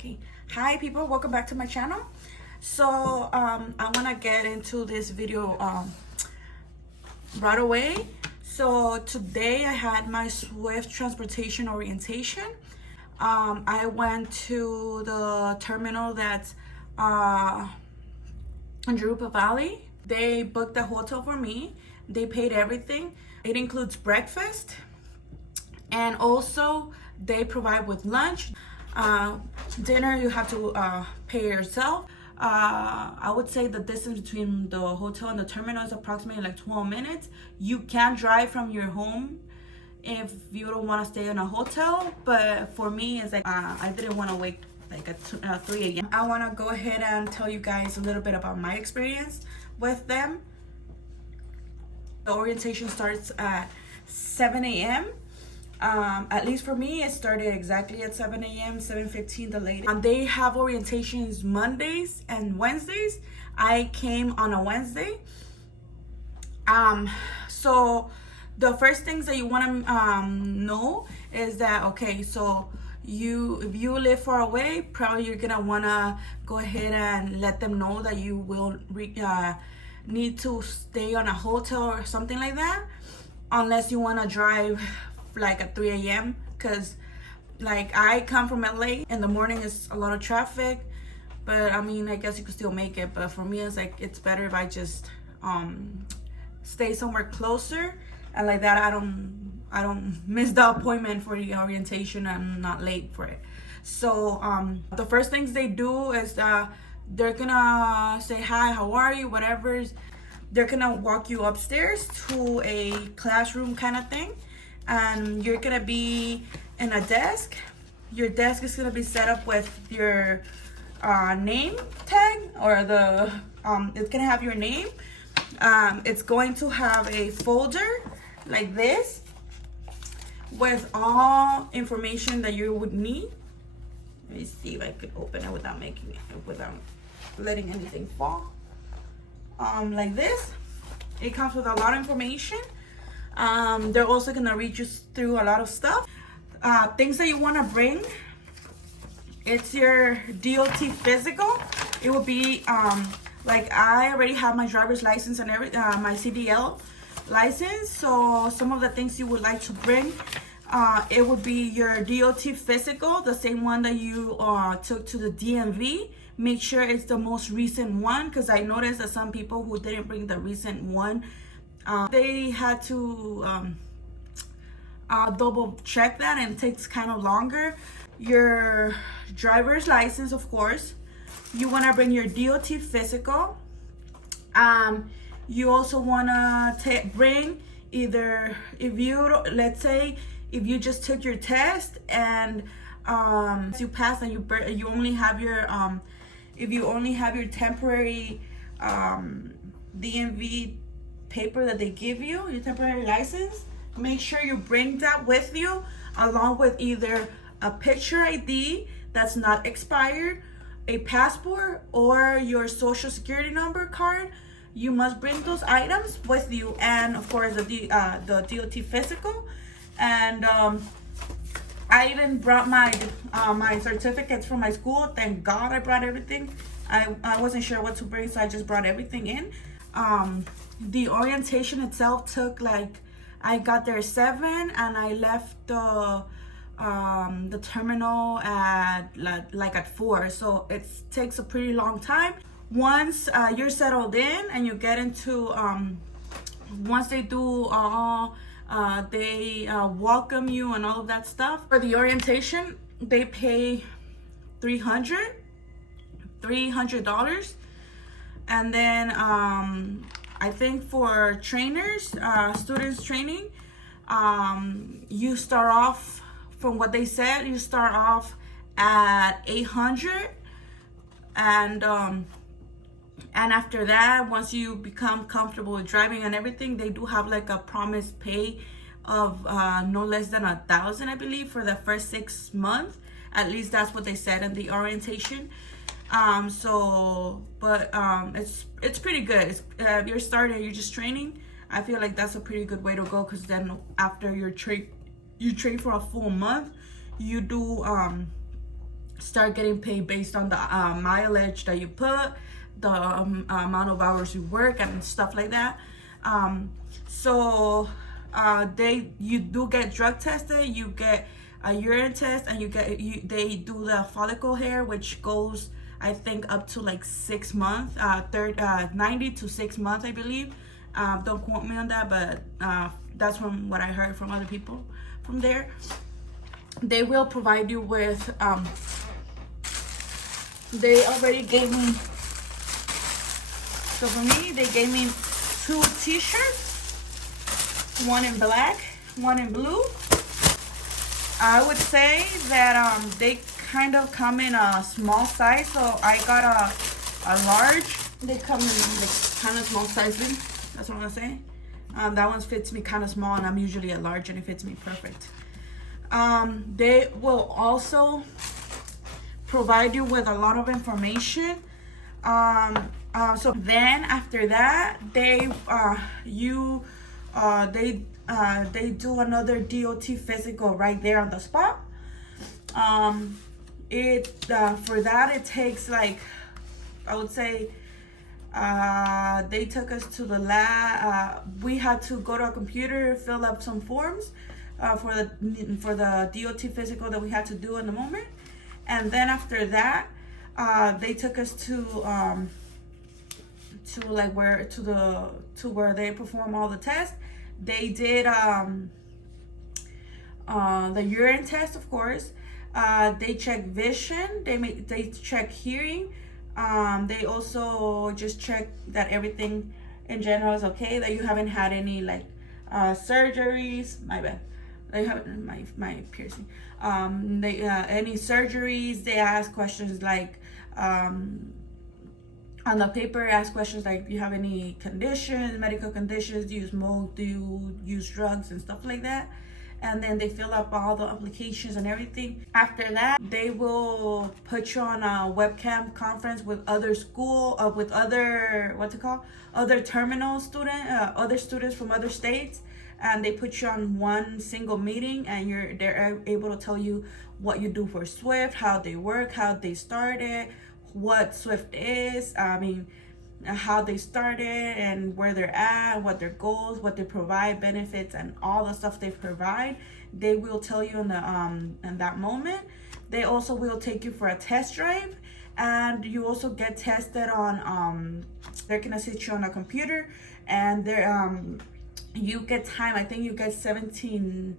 Okay, hi people, welcome back to my channel. So I want to get into this video right away. So today I had my Swift transportation orientation. I went to the terminal that's in Jurupa Valley. They booked the hotel for me. They paid everything. It includes breakfast, and also they provide with lunch. Dinner you have to pay yourself. I would say the distance between the hotel and the terminal is approximately like 12 minutes. You can drive from your home if you don't want to stay in a hotel, but for me it's like I didn't want to wake like at 3 a.m. I want to go ahead and tell you guys a little bit about my experience with them. The orientation starts at 7 a.m. At least for me, it started exactly at 7 a.m., 7:15 the latest. They have orientations Mondays and Wednesdays. I came on a Wednesday. So the first things that you want to know is that, okay, so if you live far away, probably you're gonna want to go ahead and let them know that you will need to stay on a hotel or something like that, unless you want to drive like at 3 a.m. because like I come from LA. In the morning is a lot of traffic, but I mean I guess you could still make it, but for me it's like it's better if I just stay somewhere closer, and like that I don't miss the appointment for the orientation and I'm not late for it. So the first things they do is they're gonna say hi, how are you, whatever. They're gonna walk you upstairs to a classroom kind of thing, and you're gonna be in a desk. Your desk is gonna be set up with your name tag, or the it's gonna have your name. It's going to have a folder like this with all information that you would need. Let me see if I could open it without letting anything fall. Like this. It comes with a lot of information. They're also gonna read you through a lot of stuff. Things that you want to bring. It's your DOT physical. It will be like I already have my driver's license and my CDL license. So some of the things you would like to bring, it would be your DOT physical, the same one that you took to the DMV. Make sure it's the most recent one, because I noticed that some people who didn't bring the recent one, they had to double check that, and it takes kind of longer. Your driver's license, of course. You want to bring your DOT physical. You also want to bring either, let's say if you just took your test and you passed and you only have your if you only have your temporary DMV paper that they give you, your temporary license, make sure you bring that with you, along with either a picture ID that's not expired, a passport, or your social security number card. You must bring those items with you, and of course the DOT physical. And I even brought my certificates from my school. Thank God I brought everything. I wasn't sure what to bring, so I just brought everything in. The orientation itself took like, I got there at 7 and I left the terminal at like at 4. So it takes a pretty long time. Once you're settled in and you get into once they do all they welcome you and all of that stuff. For the orientation, they pay $300. And then I think for trainers, students training, you start off, from what they said, you start off at $800, and after that, once you become comfortable with driving and everything, they do have like a promised pay of no less than $1,000, I believe, for the first 6 months. At least that's what they said in the orientation. It's pretty good. You're starting, you're just training. I feel like that's a pretty good way to go, because then after you train for a full month, you do start getting paid based on the mileage that you put, the amount of hours you work and stuff like that. So you do get drug tested, you get a urine test, and they do the follicle hair, which goes, I think, up to like 6 months, 90 to 6 months, I believe. Don't quote me on that, but that's from what I heard from other people from there. They will provide you with, they already gave me, so for me, they gave me 2 t-shirts, one in black, one in blue. I would say that they kind of come in a small size, so I got a large. They come in like kind of small sizing. That's what I'm gonna say. That one fits me kind of small, and I'm usually a large, and it fits me perfect. They will also provide you with a lot of information. So then after that, they do another DOT physical right there on the spot. For that it takes like, I would say, they took us to the lab. We had to go to a computer, fill up some forms for the DOT physical that we had to do in the moment, and then after that, they took us to where they perform all the tests. They did the urine test, of course. They check vision. They check hearing. They also just check that everything in general is okay, that you haven't had any like surgeries. My bad. I haven't my piercing. Any surgeries. They ask questions like on the paper, ask questions like, do you have any conditions, medical conditions? Do you smoke? Do you use drugs and stuff like that? And then they fill up all the applications and everything. After that, they will put you on a webcam conference with other other terminal other students from other states, and they put you on one single meeting, and they're able to tell you what you do for Swift, how they work, how they started, what Swift is, how they started and where they're at, what their goals, what they provide, benefits, and all the stuff they provide. They will tell you in that moment. They also will take you for a test drive, and you also get tested on they're gonna sit you on a computer, and you get time. I think you get 17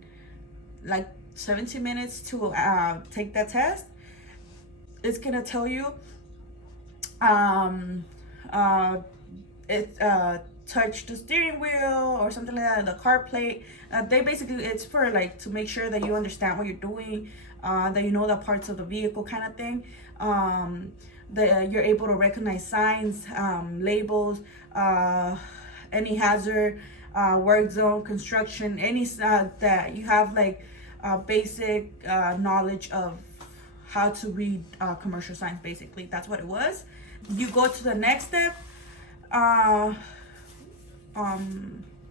minutes to take that test. It's gonna tell you touch the steering wheel or something like that, the car plate. It's for like to make sure that you understand what you're doing, that you know the parts of the vehicle kind of thing. That you're able to recognize signs, labels, any hazard, work zone, construction, any that you have like basic knowledge of how to read commercial signs. Basically, that's what it was. You go to the next step. What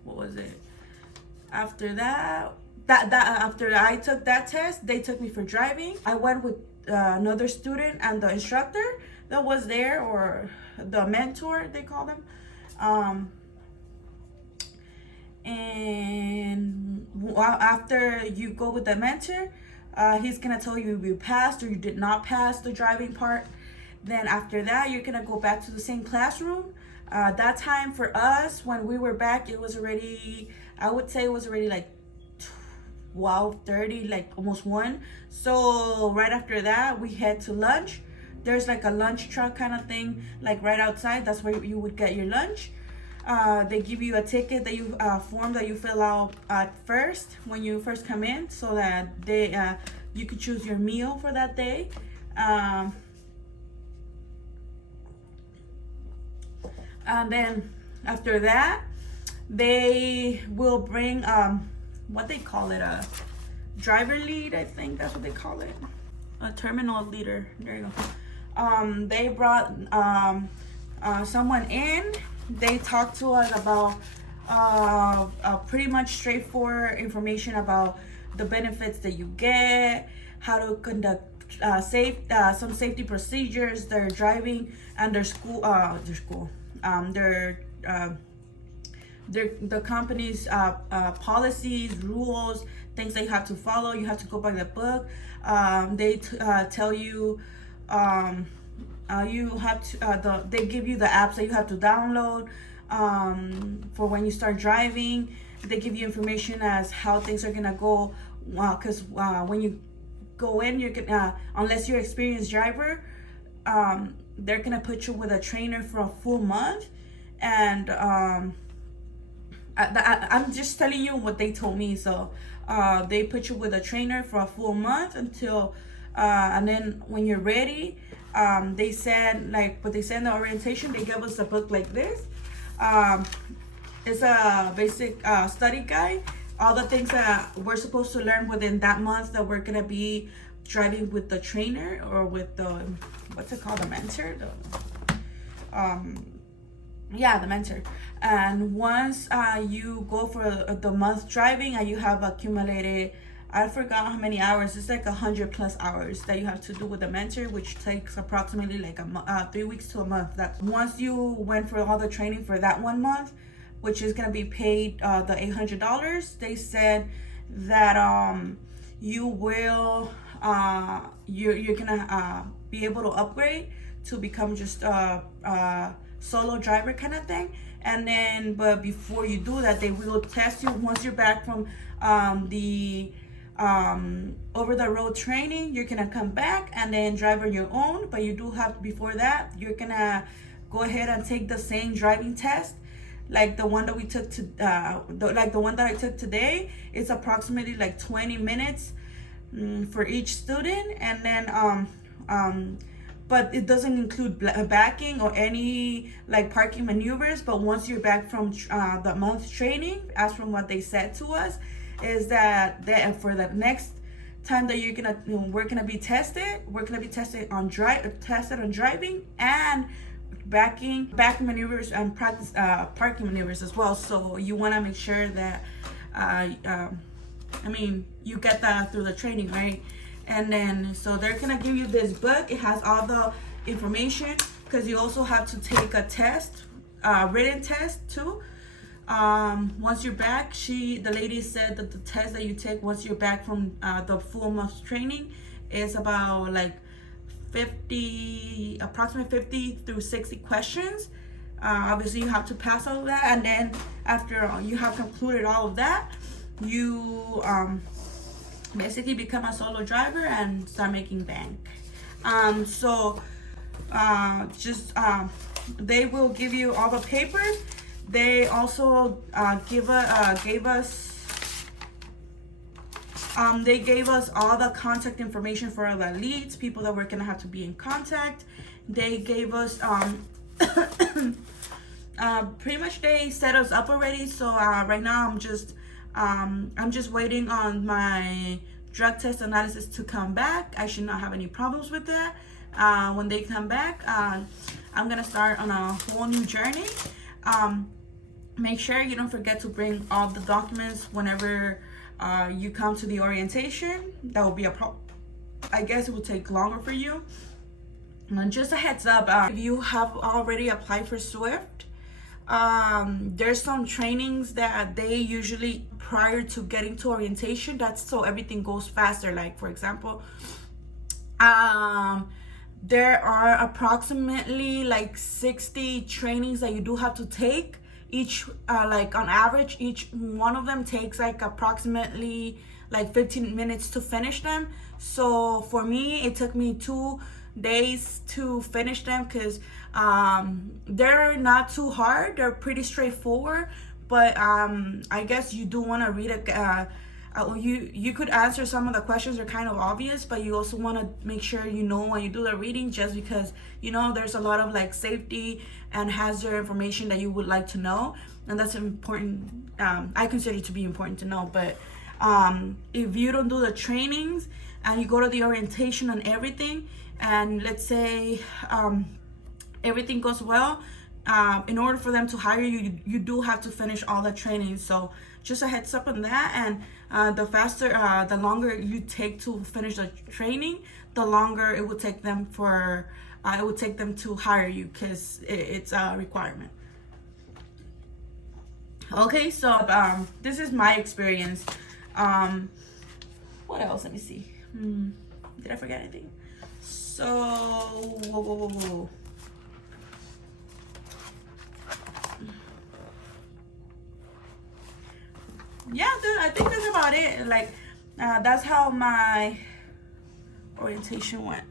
was it? After that, after I took that test, they took me for driving. I went with another student and the instructor that was there, or the mentor they call them. And after you go with the mentor, he's gonna tell you if you passed or you did not pass the driving part. Then after that, you're gonna go back to the same classroom. That time for us, when we were back, it was already, I would say it was already like 12:30, like almost 1. So right after that, we head to lunch. There's like a lunch truck kind of thing, like right outside. That's where you would get your lunch. They give you a ticket that you form that you fill out at first when you first come in, so that you could choose your meal for that day. And then after that, they will bring what they call it, a driver lead. I think that's what they call it, a terminal leader. There you go. They brought someone in. They talked to us about pretty much straightforward information about the benefits that you get, how to conduct some safety procedures, their driving, and their the company's policies, rules, things that you have to follow. You have to go by the book. They tell you you have to. They give you the apps that you have to download for when you start driving. They give you information as how things are gonna go. Because when you go in, you're gonna unless you're an experienced driver, they're gonna put you with a trainer for a full month, and I'm just telling you what they told me. So they put you with a trainer for a full month until and then when you're ready, they said, like what they said in the orientation, they gave us a book like this. It's a basic study guide, all the things that we're supposed to learn within that month that we're gonna be driving with the trainer or with the, what's it called, the mentor, the mentor. And once you go for the month driving and you have accumulated, I forgot how many hours, it's like 100+ hours that you have to do with the mentor, which takes approximately like 3 weeks to a month. That once you went for all the training for that 1 month, which is gonna be paid the $800, they said that you will you're gonna be able to upgrade to become just a solo driver kind of thing. And then, but before you do that, they will test you once you're back from the over the road training. You're gonna come back and then drive on your own, but you do have, before that, you're gonna go ahead and take the same driving test, like the one that we took to like the one that I took today. It's approximately like 20 minutes for each student. And then but it doesn't include backing or any like parking maneuvers. But once you're back from the month training, as from what they said to us, is that for the next time that we're gonna be tested, on driving and backing maneuvers and practice parking maneuvers as well. So you want to make sure that you get that through the training, right? And then so they're gonna give you this book. It has all the information, because you also have to take a test, written test too. Once you're back, the lady said that the test that you take once you're back from the full month training is about like approximately 50 through 60 questions. Obviously you have to pass all of that, and then after you have concluded all of that, you basically become a solo driver and start making bank. They will give you all the papers. They also gave us all the contact information for the leads, people that we're gonna have to be in contact. They gave us pretty much they set us up already. So right now I'm just waiting on my drug test analysis to come back. I should not have any problems with that. When they come back, I'm gonna start on a whole new journey. Make sure you don't forget to bring all the documents whenever you come to the orientation. That will be a problem. I guess it will take longer for you. And just a heads up, if you have already applied for SWIFT, there's some trainings that they usually, prior to getting to orientation, that's so everything goes faster. Like for example, there are approximately like 60 trainings that you do have to take. Each like on average, each one of them takes like approximately like 15 minutes to finish them. So for me, it took me 2 days to finish them, because they're not too hard, they're pretty straightforward. But I guess you do want to read it. You could answer some of the questions, are kind of obvious, but you also want to make sure you know when you do the reading, just because there's a lot of like safety and hazard information that you would like to know, and that's important. I consider it to be important to know. But if you don't do the trainings and you go to the orientation and everything, and let's say everything goes well, in order for them to hire you, you do have to finish all the training. So just a heads up on that. And the longer you take to finish the training, the longer it would take them to hire you, because it's a requirement. Okay, so this is my experience. What else? Let me see. Did I forget anything? So, whoa. Yeah, I think that's about it. Like, that's how my orientation went.